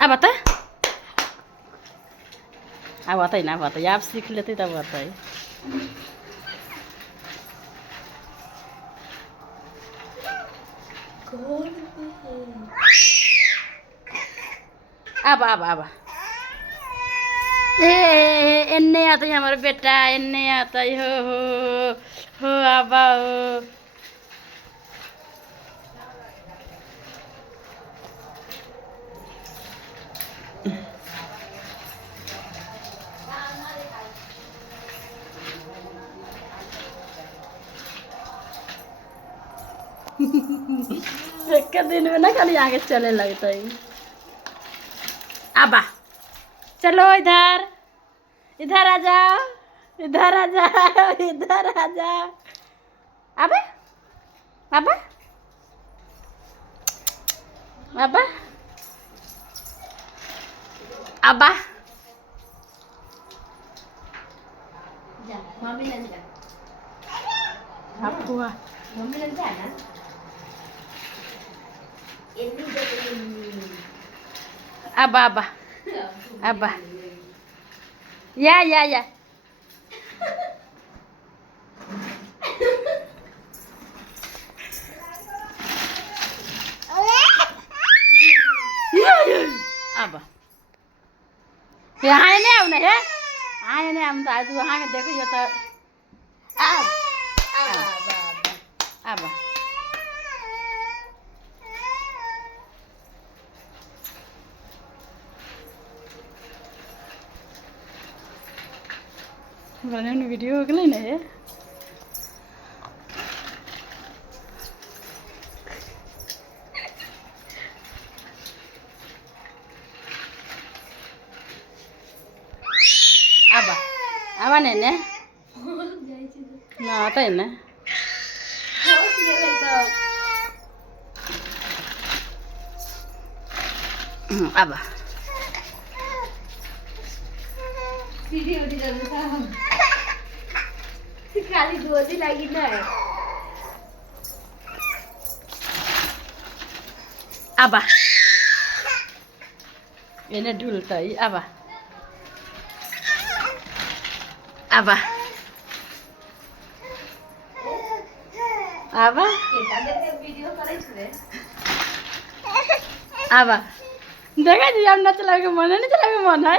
अब बताइए अब बताइए, आप सीख लेते तब बताइए। अब ए इन्ने आता है हमारा बेटा, इन्ने आता है। हो अब हो। एक दिन में ना खाली आगे चले लगता है। अब चलो इधर, इधर आ जाओ, इधर आ जाओ, इधर आ जाओ। अब अब अब अब मम्मी लंच कर। आपको मम्मी लंच है ना। अब या अब यहाँ नहीं आउन है, आए नहीं आउन त तू हाँ देखो ये तो अब बनाने वीडियो हो गई ना है। अब नहीं ना आता है ना अब खाली गोदी लगी ना है। अब इन्हें ढूलता ही अब वीडियो करे छे। अब देखा जी हम नाच लगे मन नहीं चला मन है।